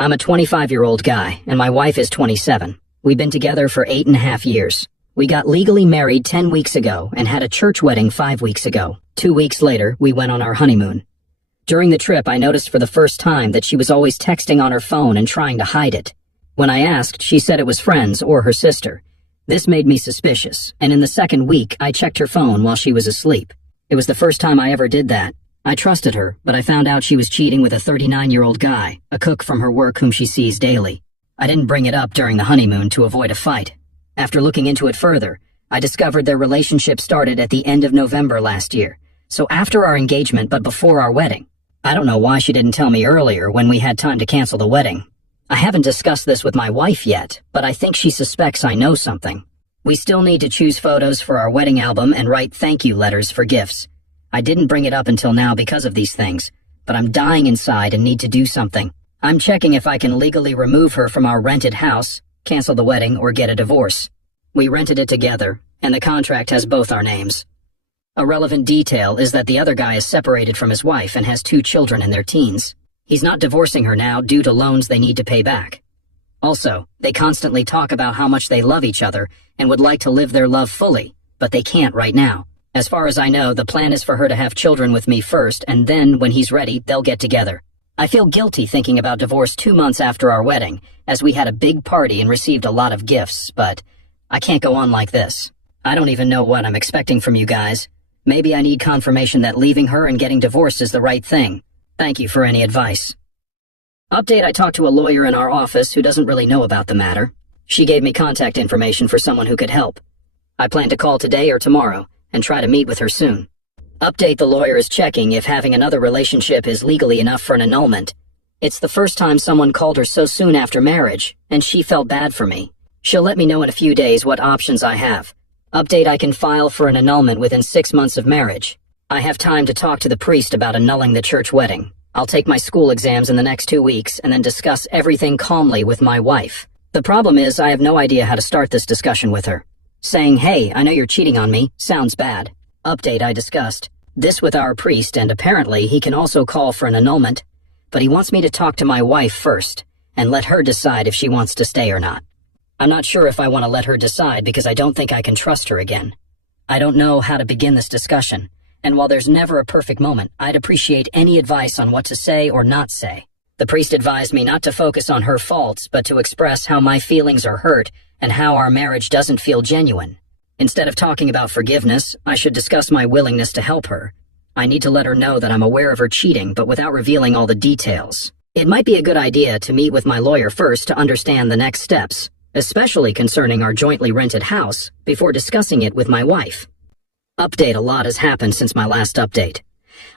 I'm a 25-year-old guy, and my wife is 27. We've been together for 8.5 years. We got legally married 10 weeks ago and had a church wedding 5 weeks ago. 2 weeks later, we went on our honeymoon. During the trip, I noticed for the first time that she was always texting on her phone and trying to hide it. When I asked, she said it was friends or her sister. This made me suspicious, and in the second week, I checked her phone while she was asleep. It was the first time I ever did that. I trusted her, but I found out she was cheating with a 39-year-old guy, a cook from her work whom she sees daily. I didn't bring it up during the honeymoon to avoid a fight. After looking into it further, I discovered their relationship started at the end of November last year, so after our engagement but before our wedding. I don't know why she didn't tell me earlier when we had time to cancel the wedding. I haven't discussed this with my wife yet, but I think she suspects I know something. We still need to choose photos for our wedding album and write thank you letters for gifts. I didn't bring it up until now because of these things, but I'm dying inside and need to do something. I'm checking if I can legally remove her from our rented house, cancel the wedding, or get a divorce. We rented it together, and the contract has both our names. A relevant detail is that the other guy is separated from his wife and has 2 children in their teens. He's not divorcing her now due to loans they need to pay back. Also, they constantly talk about how much they love each other and would like to live their love fully, but they can't right now. As far as I know, the plan is for her to have children with me first, and then, when he's ready, they'll get together. I feel guilty thinking about divorce 2 months after our wedding, as we had a big party and received a lot of gifts, but I can't go on like this. I don't even know what I'm expecting from you guys. Maybe I need confirmation that leaving her and getting divorced is the right thing. Thank you for any advice. Update: I talked to a lawyer in our office who doesn't really know about the matter. She gave me contact information for someone who could help. I plan to call today or tomorrow and try to meet with her soon. Update: the lawyer is checking if having another relationship is legally enough for an annulment. It's the first time someone called her so soon after marriage, and she felt bad for me. She'll let me know in a few days what options I have. Update: I can file for an annulment within 6 months of marriage. I have time to talk to the priest about annulling the church wedding. I'll take my school exams in the next 2 weeks and then discuss everything calmly with my wife. The problem is I have no idea how to start this discussion with her. Saying, "Hey, I know you're cheating on me," sounds bad. Update: I discussed this with our priest, and apparently he can also call for an annulment, but he wants me to talk to my wife first and let her decide if she wants to stay or not. I'm not sure if I want to let her decide because I don't think I can trust her again. I don't know how to begin this discussion, and while there's never a perfect moment, I'd appreciate any advice on what to say or not say. The priest advised me not to focus on her faults, but to express how my feelings are hurt and how our marriage doesn't feel genuine. Instead of talking about forgiveness, I should discuss my willingness to help her. I need to let her know that I'm aware of her cheating, but without revealing all the details. It might be a good idea to meet with my lawyer first to understand the next steps, especially concerning our jointly rented house, before discussing it with my wife. Update: a lot has happened since my last update.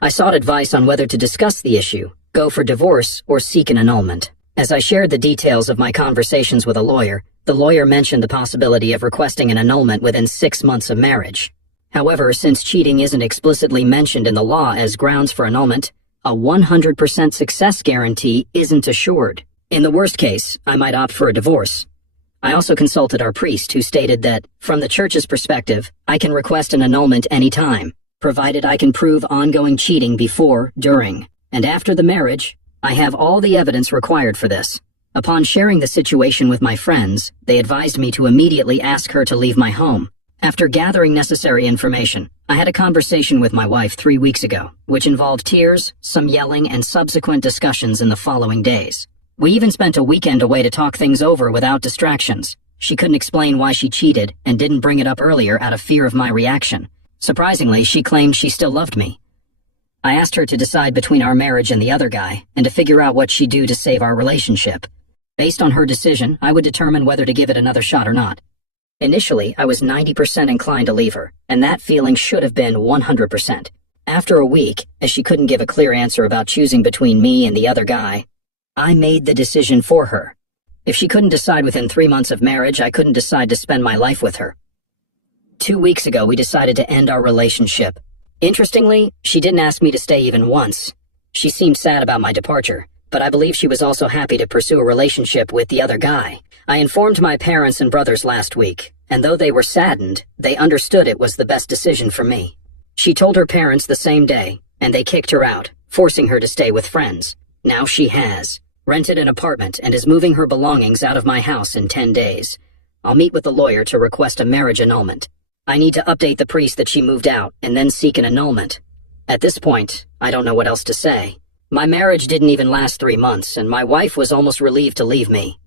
I sought advice on whether to discuss the issue, go for divorce, or seek an annulment. As I shared the details of my conversations with a lawyer, the lawyer mentioned the possibility of requesting an annulment within 6 months of marriage. However, since cheating isn't explicitly mentioned in the law as grounds for annulment, a 100% success guarantee isn't assured. In the worst case, I might opt for a divorce. I also consulted our priest, who stated that, from the church's perspective, I can request an annulment anytime, provided I can prove ongoing cheating before, during, and after the marriage. I have all the evidence required for this. Upon sharing the situation with my friends, they advised me to immediately ask her to leave my home. After gathering necessary information, I had a conversation with my wife 3 weeks ago, which involved tears, some yelling, and subsequent discussions in the following days. We even spent a weekend away to talk things over without distractions. She couldn't explain why she cheated and didn't bring it up earlier out of fear of my reaction. Surprisingly, she claimed she still loved me. I asked her to decide between our marriage and the other guy, and to figure out what she'd do to save our relationship. Based on her decision, I would determine whether to give it another shot or not. Initially, I was 90% inclined to leave her, and that feeling should have been 100%. After a week, as she couldn't give a clear answer about choosing between me and the other guy, I made the decision for her. If she couldn't decide within 3 months of marriage, I couldn't decide to spend my life with her. 2 weeks ago, we decided to end our relationship. Interestingly, she didn't ask me to stay even once. She seemed sad about my departure, but I believe she was also happy to pursue a relationship with the other guy. I informed my parents and brothers last week, and though they were saddened, they understood it was the best decision for me. She told her parents the same day, and they kicked her out, forcing her to stay with friends. Now she has. rented an apartment, and is moving her belongings out of my house in 10 days. I'll meet with the lawyer to request a marriage annulment. I need to update the priest that she moved out and then seek an annulment. At this point, I don't know what else to say. My marriage didn't even last 3 months, and my wife was almost relieved to leave me.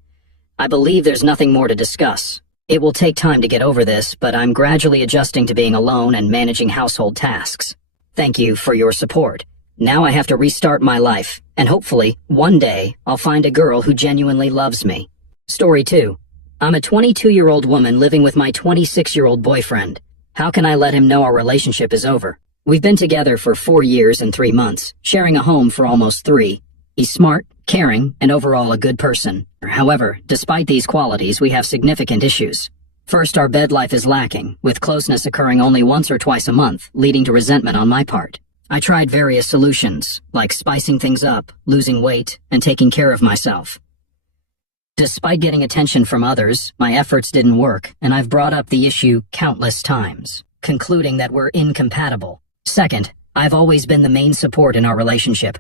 I believe there's nothing more to discuss. It will take time to get over this, but I'm gradually adjusting to being alone and managing household tasks. Thank you for your support. Now I have to restart my life, and hopefully, one day, I'll find a girl who genuinely loves me. Story 2. I'm a 22-year-old woman living with my 26-year-old boyfriend. How can I let him know our relationship is over? We've been together for 4 years and 3 months, sharing a home for almost 3. He's smart, caring, and overall a good person. However, despite these qualities, we have significant issues. First, our bed life is lacking, with closeness occurring only once or twice a month, leading to resentment on my part. I tried various solutions, like spicing things up, losing weight, and taking care of myself. Despite getting attention from others, my efforts didn't work, and I've brought up the issue countless times, concluding that we're incompatible. Second, I've always been the main support in our relationship.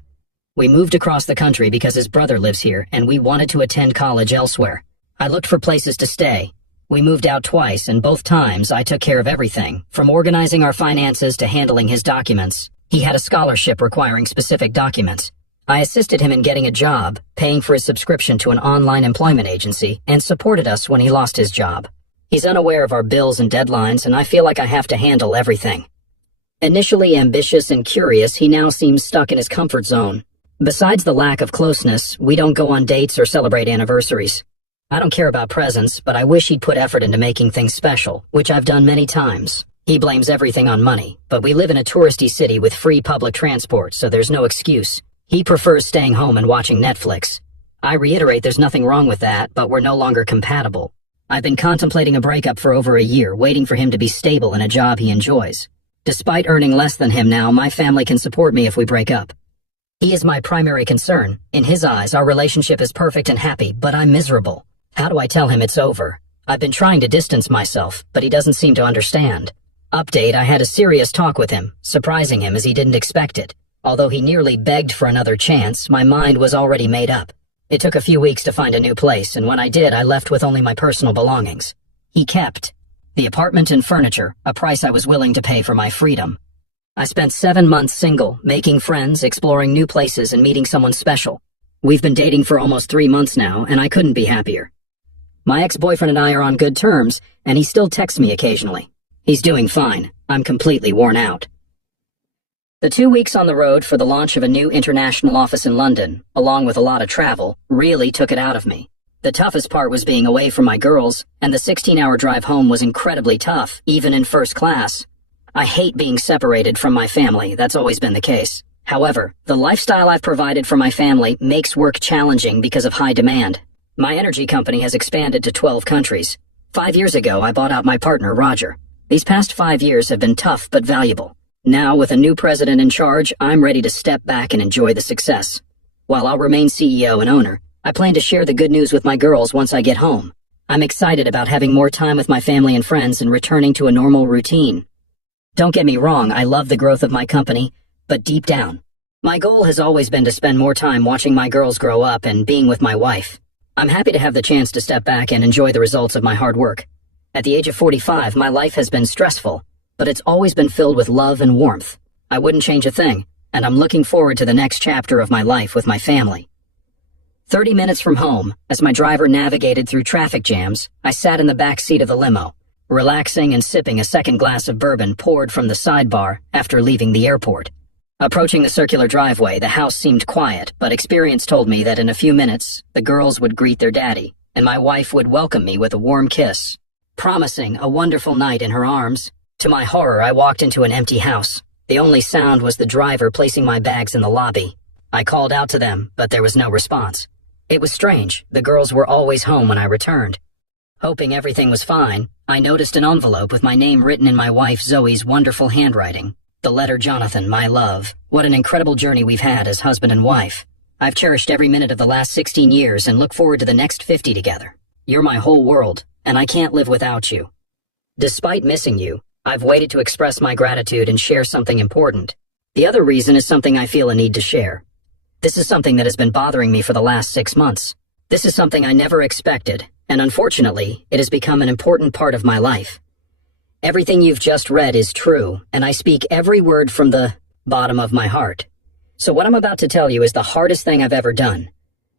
We moved across the country because his brother lives here, and we wanted to attend college elsewhere. I looked for places to stay. We moved out twice, and both times I took care of everything, from organizing our finances to handling his documents. He had a scholarship requiring specific documents. I assisted him in getting a job, paying for his subscription to an online employment agency, and supported us when he lost his job. He's unaware of our bills and deadlines, and I feel like I have to handle everything. Initially ambitious and curious, he now seems stuck in his comfort zone. Besides the lack of closeness, we don't go on dates or celebrate anniversaries. I don't care about presents, but I wish he'd put effort into making things special, which I've done many times. He blames everything on money, but we live in a touristy city with free public transport, so there's no excuse. He prefers staying home and watching Netflix. I reiterate there's nothing wrong with that, but we're no longer compatible. I've been contemplating a breakup for over a year, waiting for him to be stable in a job he enjoys. Despite earning less than him now, my family can support me if we break up. He is my primary concern. In his eyes, our relationship is perfect and happy, but I'm miserable. How do I tell him it's over? I've been trying to distance myself, but he doesn't seem to understand. Update, I had a serious talk with him, surprising him as he didn't expect it. Although he nearly begged for another chance, my mind was already made up. It took a few weeks to find a new place, and when I did, I left with only my personal belongings. He kept the apartment and furniture, a price I was willing to pay for my freedom. I spent 7 months single, making friends, exploring new places, and meeting someone special. We've been dating for almost 3 months now, and I couldn't be happier. My ex-boyfriend and I are on good terms, and he still texts me occasionally. He's doing fine. I'm completely worn out. The 2 weeks on the road for the launch of a new international office in London, along with a lot of travel, really took it out of me. The toughest part was being away from my girls, and the 16-hour drive home was incredibly tough, even in first class. I hate being separated from my family, that's always been the case. However, the lifestyle I've provided for my family makes work challenging because of high demand. My energy company has expanded to 12 countries. 5 years ago, I bought out my partner, Roger. These past 5 years have been tough but valuable. Now, with a new president in charge, I'm ready to step back and enjoy the success. While I'll remain CEO and owner, I plan to share the good news with my girls once I get home. I'm excited about having more time with my family and friends and returning to a normal routine. Don't get me wrong, I love the growth of my company, but deep down, my goal has always been to spend more time watching my girls grow up and being with my wife. I'm happy to have the chance to step back and enjoy the results of my hard work. At the age of 45, my life has been stressful, but it's always been filled with love and warmth. I wouldn't change a thing, and I'm looking forward to the next chapter of my life with my family. 30 minutes from home, as my driver navigated through traffic jams, I sat in the back seat of the limo, relaxing and sipping a second glass of bourbon poured from the sidebar after leaving the airport. Approaching the circular driveway, the house seemed quiet, but experience told me that in a few minutes, the girls would greet their daddy, and my wife would welcome me with a warm kiss, promising a wonderful night in her arms. To my horror, I walked into an empty house. The only sound was the driver placing my bags in the lobby. I called out to them, but there was no response. It was strange. The girls were always home when I returned. Hoping everything was fine, I noticed an envelope with my name written in my wife Zoe's wonderful handwriting. The letter, Jonathan, my love. What an incredible journey we've had as husband and wife. I've cherished every minute of the last 16 years and look forward to the next 50 together. You're my whole world, and I can't live without you. Despite missing you, I've waited to express my gratitude and share something important. The other reason is something I feel a need to share. This is something that has been bothering me for the last 6 months. This is something I never expected, and unfortunately, it has become an important part of my life. Everything you've just read is true, and I speak every word from the bottom of my heart. So what I'm about to tell you is the hardest thing I've ever done.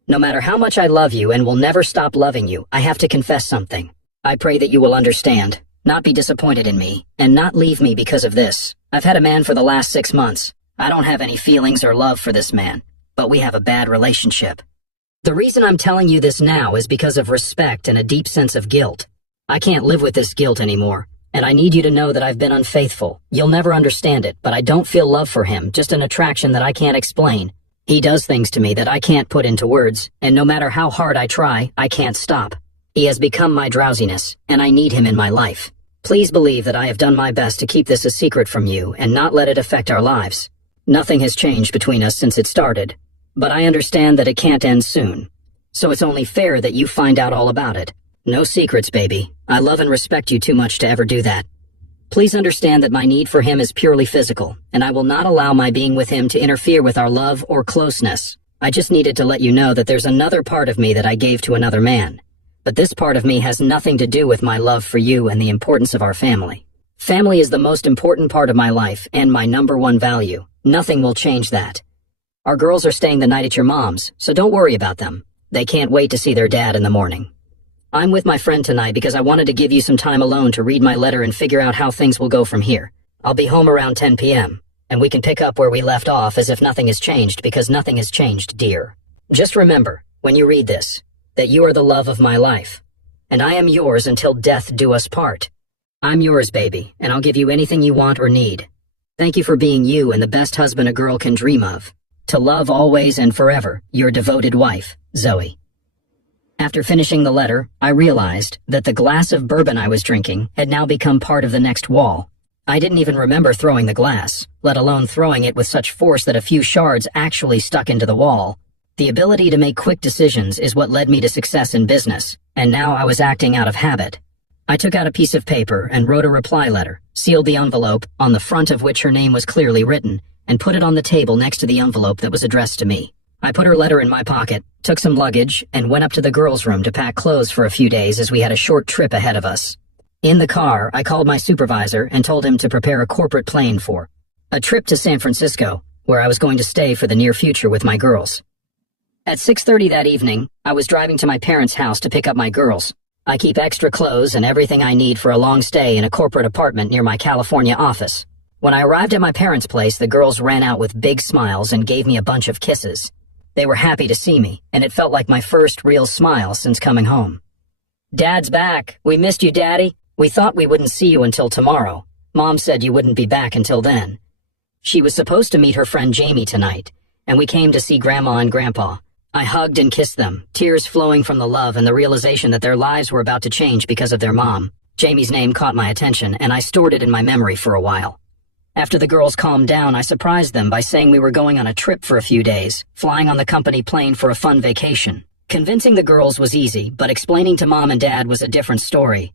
No matter how much I love you and will never stop loving you, I have to confess something. I pray that you will understand, not be disappointed in me, and not leave me because of this. I've had a man for the last 6 months. I don't have any feelings or love for this man, but we have a bad relationship. The reason I'm telling you this now is because of respect and a deep sense of guilt. I can't live with this guilt anymore, and I need you to know that I've been unfaithful. You'll never understand it, but I don't feel love for him, just an attraction that I can't explain. He does things to me that I can't put into words, and no matter how hard I try, I can't stop. He has become my drowsiness, and I need him in my life. Please believe that I have done my best to keep this a secret from you and not let it affect our lives. Nothing has changed between us since it started, but I understand that it can't end soon. So it's only fair that you find out all about it. No secrets, baby. I love and respect you too much to ever do that. Please understand that my need for him is purely physical, and I will not allow my being with him to interfere with our love or closeness. I just needed to let you know that there's another part of me that I gave to another man. But this part of me has nothing to do with my love for you and the importance of our family. Family is the most important part of my life and my #1 value. Nothing will change that. Our girls are staying the night at your mom's, so don't worry about them. They can't wait to see their dad in the morning. I'm with my friend tonight because I wanted to give you some time alone to read my letter and figure out how things will go from here. I'll be home around 10 p.m., and we can pick up where we left off as if nothing has changed, because nothing has changed, dear. Just remember, when you read this, that you are the love of my life, and I am yours until death do us part. I'm yours, baby, and I'll give you anything you want or need. Thank you for being you and the best husband a girl can dream of. To love always and forever, your devoted wife, Zoe. After finishing the letter, I realized that the glass of bourbon I was drinking had now become part of the next wall. I didn't even remember throwing the glass, let alone throwing it with such force that a few shards actually stuck into the wall. The ability to make quick decisions is what led me to success in business, and now I was acting out of habit. I took out a piece of paper and wrote a reply letter, sealed the envelope, on the front of which her name was clearly written, and put it on the table next to the envelope that was addressed to me. I put her letter in my pocket, took some luggage, and went up to the girls' room to pack clothes for a few days as we had a short trip ahead of us. In the car, I called my supervisor and told him to prepare a corporate plane for a trip to San Francisco, where I was going to stay for the near future with my girls. At 6:30 that evening, I was driving to my parents' house to pick up my girls. I keep extra clothes and everything I need for a long stay in a corporate apartment near my California office. When I arrived at my parents' place, the girls ran out with big smiles and gave me a bunch of kisses. They were happy to see me, and it felt like my first real smile since coming home. "Dad's back. We missed you, Daddy. We thought we wouldn't see you until tomorrow. Mom said you wouldn't be back until then." She was supposed to meet her friend Jamie tonight, and we came to see Grandma and Grandpa. I hugged and kissed them, tears flowing from the love and the realization that their lives were about to change because of their mom. Jamie's name caught my attention, and I stored it in my memory for a while. After the girls calmed down, I surprised them by saying we were going on a trip for a few days, flying on the company plane for a fun vacation. Convincing the girls was easy, but explaining to Mom and Dad was a different story.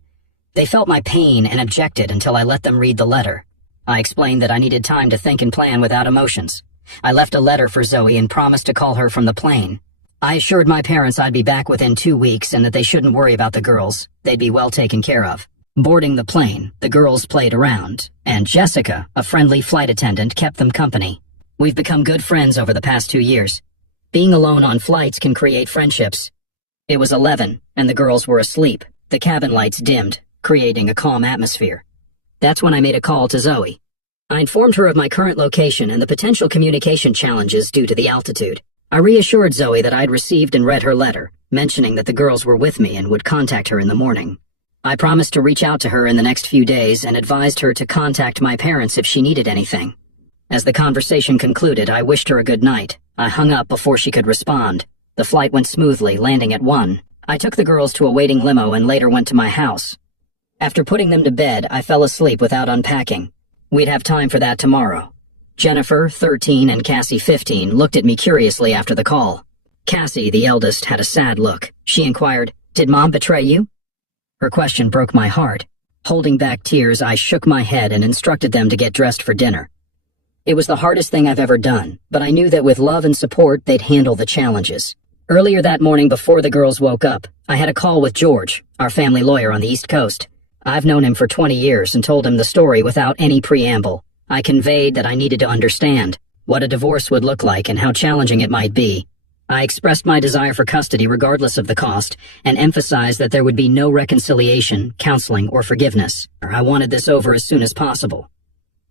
They felt my pain and objected until I let them read the letter. I explained that I needed time to think and plan without emotions. I left a letter for Zoe and promised to call her from the plane. I assured my parents I'd be back within 2 weeks and that they shouldn't worry about the girls. They'd be well taken care of. Boarding the plane, the girls played around, and Jessica, a friendly flight attendant, kept them company. We've become good friends over the past 2 years. Being alone on flights can create friendships. It was 11, and the girls were asleep. The cabin lights dimmed, creating a calm atmosphere. That's when I made a call to Zoe. I informed her of my current location and the potential communication challenges due to the altitude. I reassured Zoe that I'd received and read her letter, mentioning that the girls were with me and would contact her in the morning. I promised to reach out to her in the next few days and advised her to contact my parents if she needed anything. As the conversation concluded, I wished her a good night. I hung up before she could respond. The flight went smoothly, landing at 1. I took the girls to a waiting limo and later went to my house. After putting them to bed, I fell asleep without unpacking. We'd have time for that tomorrow. Jennifer, 13, and Cassie, 15, looked at me curiously after the call. Cassie, the eldest, had a sad look. She inquired, "Did Mom betray you?" Her question broke my heart. Holding back tears, I shook my head and instructed them to get dressed for dinner. It was the hardest thing I've ever done, but I knew that with love and support, they'd handle the challenges. Earlier that morning before the girls woke up, I had a call with George, our family lawyer on the East Coast. I've known him for 20 years and told him the story without any preamble. I conveyed that I needed to understand what a divorce would look like and how challenging it might be. I expressed my desire for custody regardless of the cost and emphasized that there would be no reconciliation, counseling, or forgiveness. I wanted this over as soon as possible.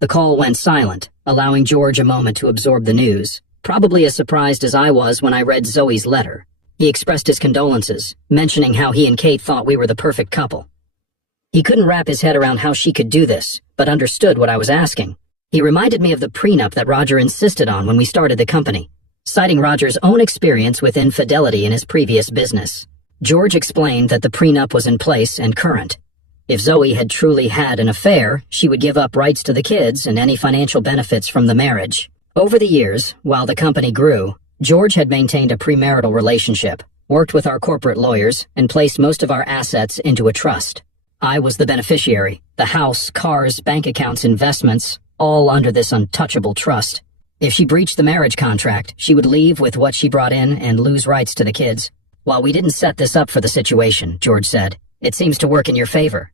The call went silent, allowing George a moment to absorb the news, probably as surprised as I was when I read Zoe's letter. He expressed his condolences, mentioning how he and Kate thought we were the perfect couple. He couldn't wrap his head around how she could do this, but understood what I was asking. He reminded me of the prenup that Roger insisted on when we started the company, citing Roger's own experience with infidelity in his previous business. George explained that the prenup was in place and current. If Zoe had truly had an affair, she would give up rights to the kids and any financial benefits from the marriage. Over the years, while the company grew, George had maintained a premarital relationship, worked with our corporate lawyers, and placed most of our assets into a trust. I was the beneficiary, the house, cars, bank accounts, investments, all under this untouchable trust. If she breached the marriage contract, she would leave with what she brought in and lose rights to the kids. While we didn't set this up for the situation, George said, it seems to work in your favor.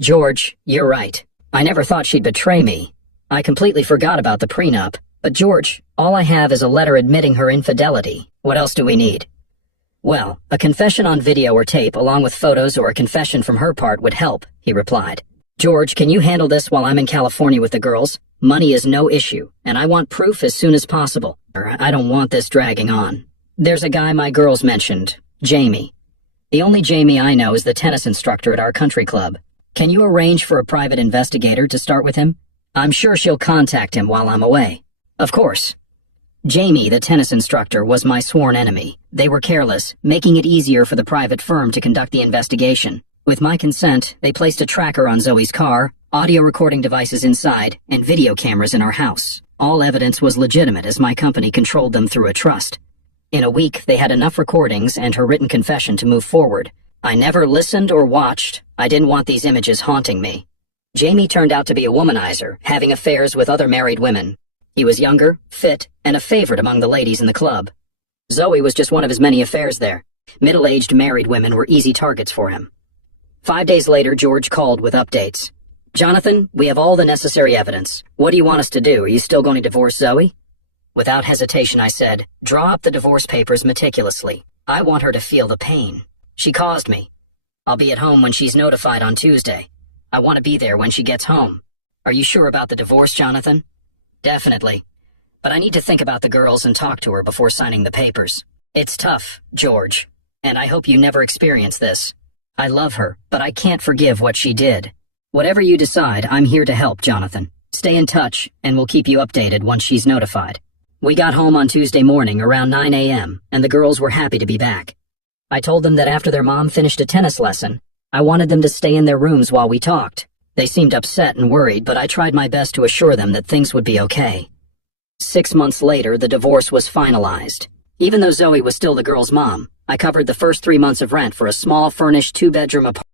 George, you're right. I never thought she'd betray me. I completely forgot about the prenup. But George, all I have is a letter admitting her infidelity. What else do we need? Well, a confession on video or tape along with photos or a confession from her part would help, he replied. George, can you handle this while I'm in California with the girls? Money is no issue, and I want proof as soon as possible. I don't want this dragging on. There's a guy my girls mentioned, Jamie. The only Jamie I know is the tennis instructor at our country club. Can you arrange for a private investigator to start with him? I'm sure she'll contact him while I'm away. Of course. Jamie, the tennis instructor, was my sworn enemy. They were careless, making it easier for the private firm to conduct the investigation. With my consent, they placed a tracker on Zoe's car, audio recording devices inside, and video cameras in our house. All evidence was legitimate as my company controlled them through a trust. In a week, they had enough recordings and her written confession to move forward. I never listened or watched. I didn't want these images haunting me. Jamie turned out to be a womanizer, having affairs with other married women. He was younger, fit, and a favorite among the ladies in the club. Zoe was just one of his many affairs there. Middle-aged married women were easy targets for him. 5 days later, George called with updates. Jonathan, we have all the necessary evidence. What do you want us to do? Are you still going to divorce Zoe? Without hesitation, I said, draw up the divorce papers meticulously. I want her to feel the pain. She caused me. I'll be at home when she's notified on Tuesday. I want to be there when she gets home. Are you sure about the divorce, Jonathan? Definitely. But I need to think about the girls and talk to her before signing the papers. It's tough, George, and I hope you never experience this. I love her, but I can't forgive what she did. Whatever you decide, I'm here to help, Jonathan. Stay in touch, and we'll keep you updated once she's notified. We got home on Tuesday morning around 9 a.m., and the girls were happy to be back. I told them that after their mom finished a tennis lesson, I wanted them to stay in their rooms while we talked. They seemed upset and worried, but I tried my best to assure them that things would be okay. 6 months later, the divorce was finalized. Even though Zoe was still the girl's mom, I covered the first 3 months of rent for a small furnished 2-bedroom apartment.